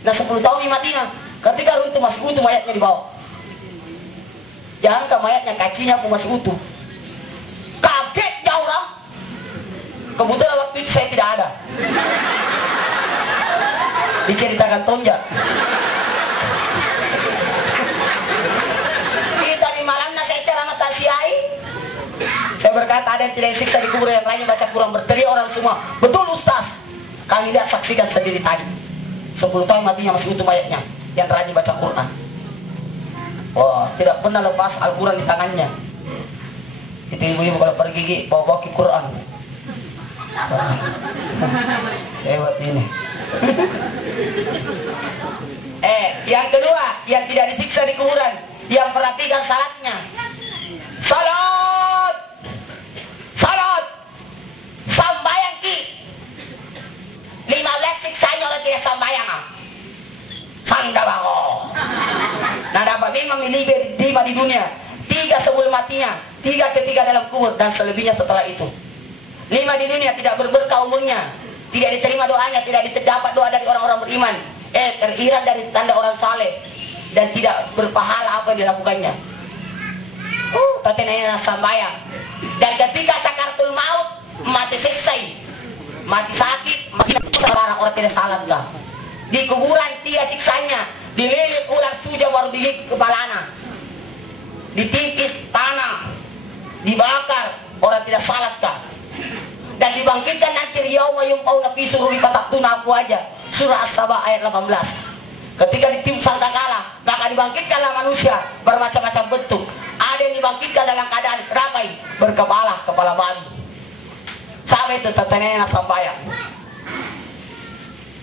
Nah 10 tahun matinya. Ketika runtuh masih utuh mayatnya dibawa. Jangan ke mayatnya kakinya pun masih utuh. Kagetnya orang. Kebetulan waktu itu saya tidak ada. Diceritakan Tonja. Kita di malamnya saya ceramah tasiai. Saya berkata ada yang tidak disiksa di kubur, yang lainnya baca Quran, berteriak orang semua. Betul Ustaz. Kami lihat saksikan sendiri tadi. 10 tahun matinya masih utuh mayatnya. Yang rajin baca Quran. Wah, tidak pernah lepas Al-Quran di tangannya. Itu ibu-ibu kalau pergi gigi bawa Quran. Hebat ini. Yang kedua, yang tidak disiksa di kuburan, yang perhatikan salatnya. Salat, salat, sambayang ki. 15 siksanya orang tidak sambayang. Sanggalango. Nah dapat 5 milibar di dunia, 3 sebelum matinya, 3 ketika dalam kubur, dan selebihnya setelah itu. 5 di dunia tidak berberkah umurnya, tidak diterima doanya, tidak dapat doa dari orang-orang beriman, terhina dari tanda orang saleh, dan tidak berpahala apa yang dilakukannya. Katanya sambayang. Dan ketika sakaratul maut, mati selesai, mati sakit, mati orang tidak salat lah. Di kuburan 3 siksanya, dililit ular suja baru digigit kepalanya, ditipis tanah, dibakar, orang tidak salat kah? Dan dibangkitkan nanti yauma yumpau nabi suruh dipataktuna aku aja. Surah As-Saba ayat 18. Ketika ditiup sangkakala, maka dibangkitkanlah manusia bermacam-macam bentuk. Ada yang dibangkitkan dalam keadaan ramai, berkepala, kepala babi. Sampai itu tertanya sambayang.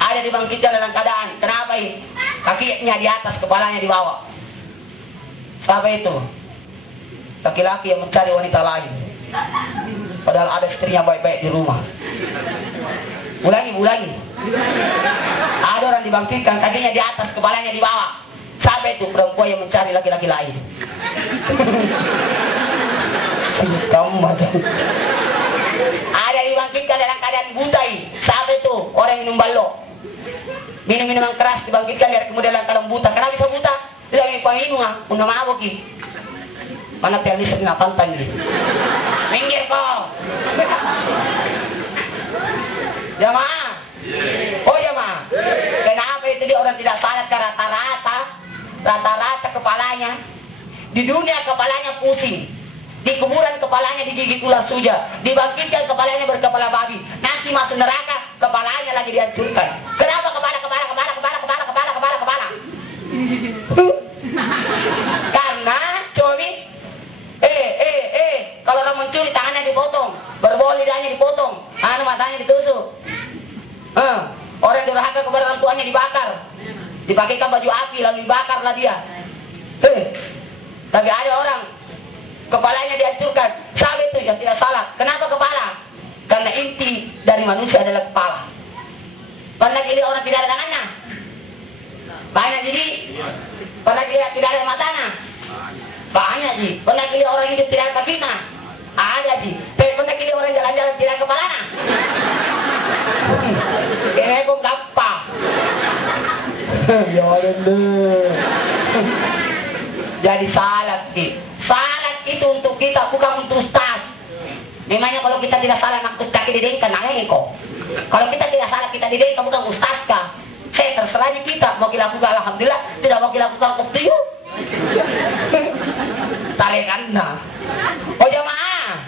Ada dibangkitkan dalam keadaan kenapa ini? Kakinya di atas, kepalanya di bawah. Sampai itu laki-laki yang mencari wanita lain, padahal ada istrinya baik-baik di rumah. Ulangi. Ada orang dibangkitkan, kakinya di atas, kepalanya di bawah. Sampai itu perempuan yang mencari laki-laki lain. Ada dibangkitkan dalam keadaan butai. Sampai itu orang minum balok, minum minuman keras, dibangkitkan dari kemudian dalam keadaan buta. Kenapa bisa buta? Tidak minum una mabok ki. Mana tiang listrik na pantang ni. Minggir kau. Jamaah. Oh jamaah. Kenapa itu dia orang tidak salat ke rata-rata kepalanya. Di dunia kepalanya pusing. Di kuburan kepalanya digigit ular suja. Dibangkitkan kepalanya berkepala babi. Nanti masuk neraka kepalanya lagi dihancurkan. Kenapa kepala? Karena coli. Kalau orang mencuri tangannya dipotong, berbau lidahnya dipotong, matanya ditusuk. Orang durhaka kepada orang tuanya dibakar, dipakaikan baju api lalu dibakarlah dia. Tapi ada orang kepalanya dihancurkan. Sampai itu yang tidak salah. Kenapa kepala? Karena inti dari manusia adalah kepala. Pernah jadi orang tidak ada tangannya? Banyak jadi. Pernah tidak ada matanya? Banyak ji. Pernah jadi orang hidup tidak ada kakinya? Ada ji. Tapi pernah jadi orang jalan-jalan tidak ada kepalanya? Kayaknya kok gampang. Ya Allah. Jadi salat ki. Salat itu untuk kita, bukan untuk ustaz. Memangnya kalau kita tidak salat nak kaki didengkan nangis kok. Kalau kita tidak salat kita didengkan bukan ustaz kah? Saya terserah kita mau dilakukan alhamdulillah, tidak mau dilakukan kutiyu. Talekanda. Oh jamaah.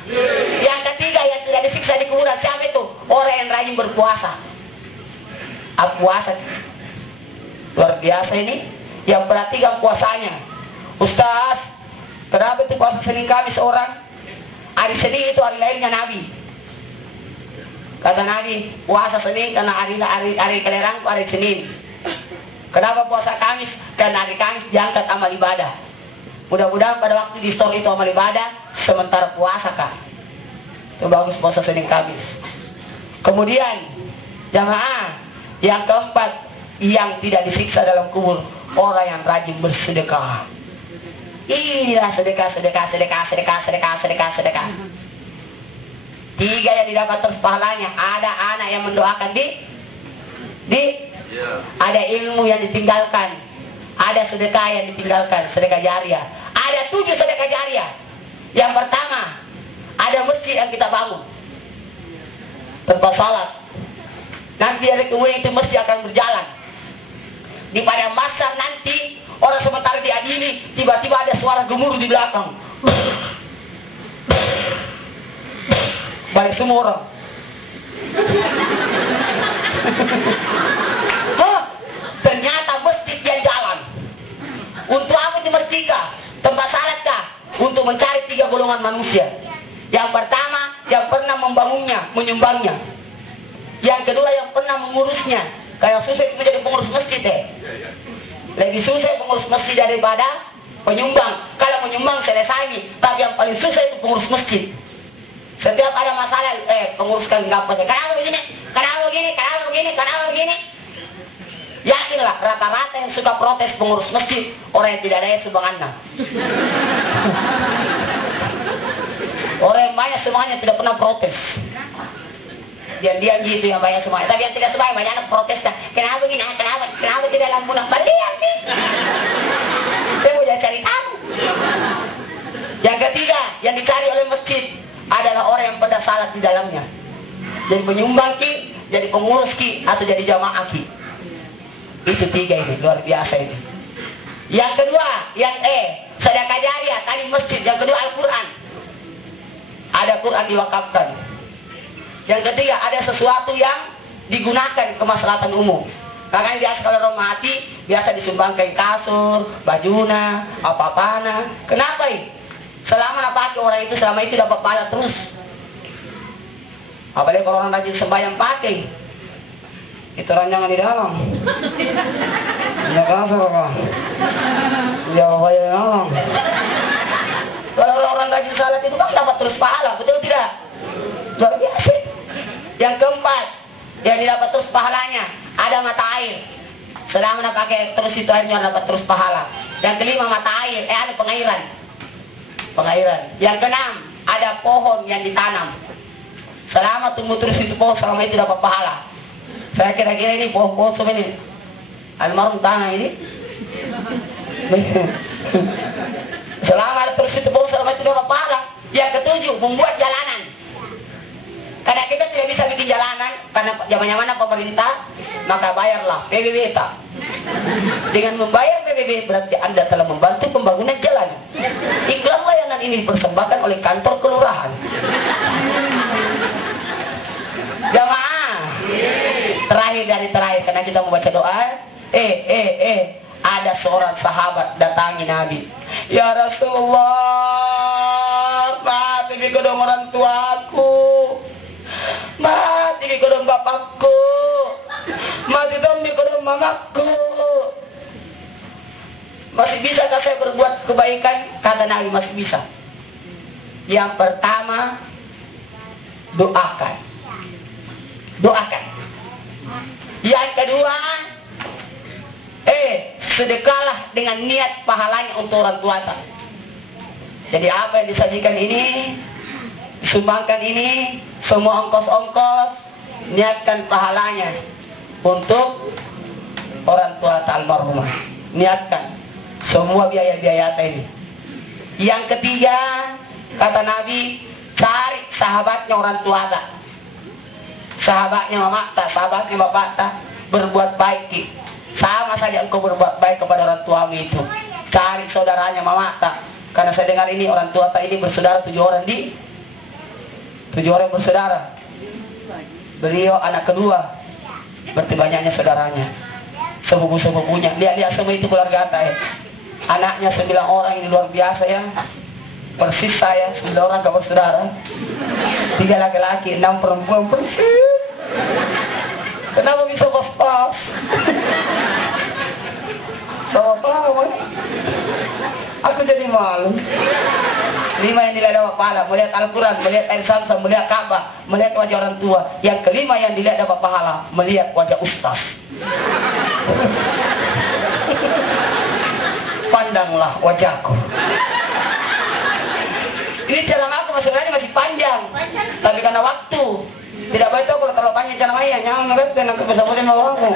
Yang ketiga yang tidak disiksa di kuburan siapa itu? Orang yang rajin berpuasa. Puasa luar biasa ini. Yang perhatikan puasanya. Ustaz, kenapa itu puasa Senin Kamis orang? Hari Senin itu hari lahirnya Nabi. Kata Nabi, puasa Senin karena hari kelerangku hari Senin. Kenapa puasa Kamis? Karena hari Kamis diangkat amal ibadah. Mudah-mudahan pada waktu di store itu amal ibadah, sementara puasa kak. Itu bagus puasa Senin Kamis. Kemudian jamaah yang keempat, yang tidak disiksa dalam kubur, orang yang rajin bersedekah. Inilah sedekah. 3 yang didapat terus pahalanya. Ada anak yang mendoakan di ada ilmu yang ditinggalkan, ada sedekah yang ditinggalkan, sedekah jariah. Ada 7 sedekah jariah. Yang pertama, ada masjid yang kita bangun, tempat salat. Nanti dari kemudian itu masjid akan berjalan. Di pada masa nanti orang sementara diadili, tiba-tiba ada suara gemuruh di belakang. Balik semua orang. Ternyata masjid yang jalan. Untuk apa di masjid kah? Tempat salat kah? Untuk mencari 3 golongan manusia. Yang pertama, yang pernah membangunnya, menyumbangnya. Yang kedua, yang pernah mengurusnya. Kayak susah itu menjadi pengurus masjid Lebih susah pengurus masjid daripada penyumbang. Kalau menyumbang selesai nih, tapi yang paling susah itu pengurus masjid. Setiap ada masalah, penguruskan ngapa sih? Kenapa begini? Kenapa begini? Kenapa begini? Kenapa begini? Yakinlah, rata-rata yang suka protes pengurus masjid orang yang tidak ada sumbangannya. Orang yang banyak semuanya tidak pernah protes. Diam-diam gitu yang banyak semuanya. Tapi yang tidak semuanya banyak anak protes. Kenapa begini? Kenapa tidak lampunan? Balian nih. Saya mau cari tahu. Yang ketiga, yang dicari oleh masjid adalah orang yang pada salat di dalamnya. Jadi penyumbang ki, jadi pengurus ki, atau jadi jamaah ki. Itu 3 ini, luar biasa ini. Yang kedua, yang sedekah jariah, tadi masjid. Yang kedua Al-Quran. Ada Quran diwakafkan. Yang ketiga, ada sesuatu yang digunakan kemaslahatan umum. Makanya biasa kalau orang mati, biasa disumbangkan kasur, bajuna, apa-apana. Kenapa ini? Selama pakai orang itu, selama itu dapat pahala terus. Apalagi kalau orang rajin sembahyang pakai. Itu ranjangan di dalam. Ya kasur apa? Ya bayang. Kalau orang rajin salat itu kan dapat terus pahala, betul tidak? Luar biasa. Yang keempat, yang didapat terus pahalanya, ada mata air. Selama pakai terus itu airnya dapat terus pahala. Yang kelima, mata air, ada pengairan. Yang keenam, ada pohon yang ditanam. Selama tumbuh terus itu pohon, selama itu dapat pahala. Saya kira-kira ini pohon-pohon sebenarnya almarhum tanah ini. Selama ada terus itu pohon, selama itu dapat pahala. Yang ketujuh, membuat jalanan. Karena kita tidak bisa bikin jalanan, karena zaman-zaman pemerintah, maka bayarlah PBB tak. Dengan membayar PBB berarti Anda telah membantu pembangunan jalan. Iklan layanan ini dipersembahkan oleh kantor kelurahan. Jamaah, terakhir dari terakhir, karena kita membaca doa. Ada seorang sahabat datangi Nabi. Ya Rasulullah, mati di kedong orang tuaku, mati di kedong bapakku, mati dong di kedong mamaku. Masih bisakah saya berbuat kebaikan? Kata Nabi, masih bisa. Yang pertama, doakan. Yang kedua, sedekahlah dengan niat pahalanya untuk orang tua. Jadi apa yang disajikan ini, disumbangkan ini, semua ongkos-ongkos, niatkan pahalanya untuk orang tua almarhumah. Niatkan semua biaya-biaya ini. Yang ketiga, kata Nabi, cari sahabatnya orang tua tak. Sahabatnya mama tak, sahabatnya bapak tak, berbuat baik. Sama saja engkau berbuat baik kepada orang tuamu itu. Cari saudaranya mama tak. Karena saya dengar ini orang tua tak ini bersaudara 7 orang bersaudara. Beliau anak kedua, berarti banyaknya saudaranya, sepupu-sepupunya. Lihat semua itu keluarga saya. Anaknya 9 orang, ini luar biasa ya. Persis saya 9 orang gak bersaudara. 3 laki-laki, 6 perempuan, persis. Kenapa bisa pas-pas? Sama apa? Aku jadi malu. 5 yang dilihat dapat pahala, melihat Al-Quran, melihat air Zamzam, melihat Ka'bah, melihat wajah orang tua. Yang kelima yang dilihat dapat pahala, melihat wajah ustaz. Pandanglah wajahku. Ini ceramah aku sebenarnya masih panjang, tapi karena waktu tidak baik kalau terlalu panjang Jangan ngerti, nanti pesawatnya mau aku.